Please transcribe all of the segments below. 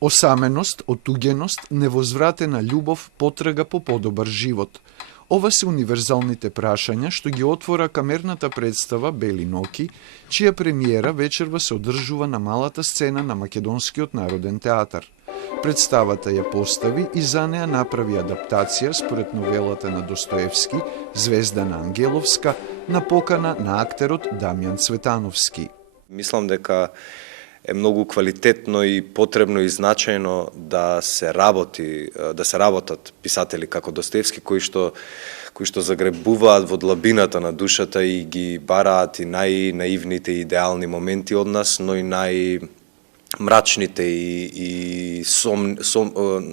Осаменост, отуѓеност, невозвратена љубов, потрага по подобар живот. Ова се универзалните прашања што ги отвора камерната представа Бели ноки, чија премиера вечерва се одржува на малата сцена на Македонскиот народен театар. Представата ја постави и за неа направи адаптација според новелата на Достоевски Звездана Ангеловска на покана на актерот Дамјан Цветановски. Мислам дека е многу квалитетно и потребно и значајно да се работат писатели како Достоевски кои што загребуваат во длабината на душата и ги бараат и најнаивните и идеални моменти од нас, но и најмрачните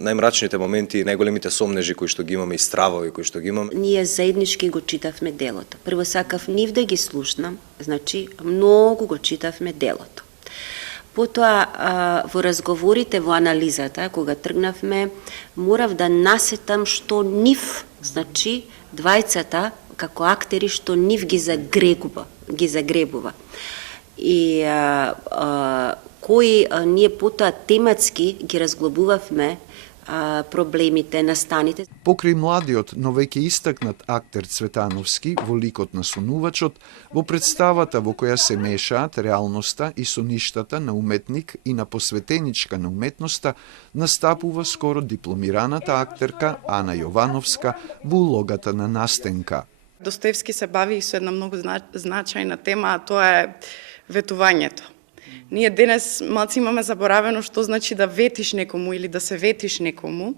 најмрачните моменти и најголемите сомнежи кои што ги имаме и стравови кои што ги имаме. Ние заеднички го читавме делото. Прво сакав нив да ги слушнам, значи многу го читавме делото. Потоа во разговорите, во анализата, кога тргнавме, морав да насетам што нив, значи двајцата како актери, што нив ги загребува. И кои ние потоа тематски ги разглобувавме проблемите, настаните. Покрај младиот, но веќе истакнат актер Цветановски во ликот на сонувачот, во представата во која се мешаат реалноста и соништата на уметник и на посветеничка на уметноста, настапува скоро дипломираната актерка Ана Јовановска во улогата на Настенка. Достоевски се бави со една многу значајна тема, а тоа е ветувањето. Ние денес малци имаме заборавено што значи да ветиш некому или да се ветиш некому,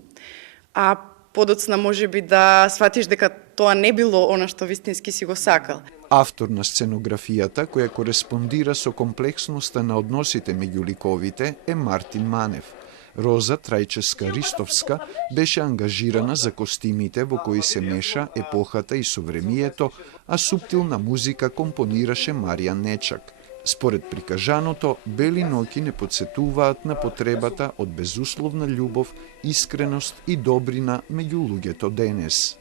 а подоцна можеби да сватиш дека тоа не било она што вистински си го сакал. Автор на сценографијата, која кореспондира со комплексноста на односите меѓу ликовите, е Мартин Манев. Роза Трајчевска-Ристовска беше ангажирана за костимите во кои се меша епохата и совремието, а суптилна музика компонираше Маријан Нечак. Според прикажаното, Бели ноки не подсетуваат на потребата од безусловна љубов, искреност и добрина меѓу луѓето денес.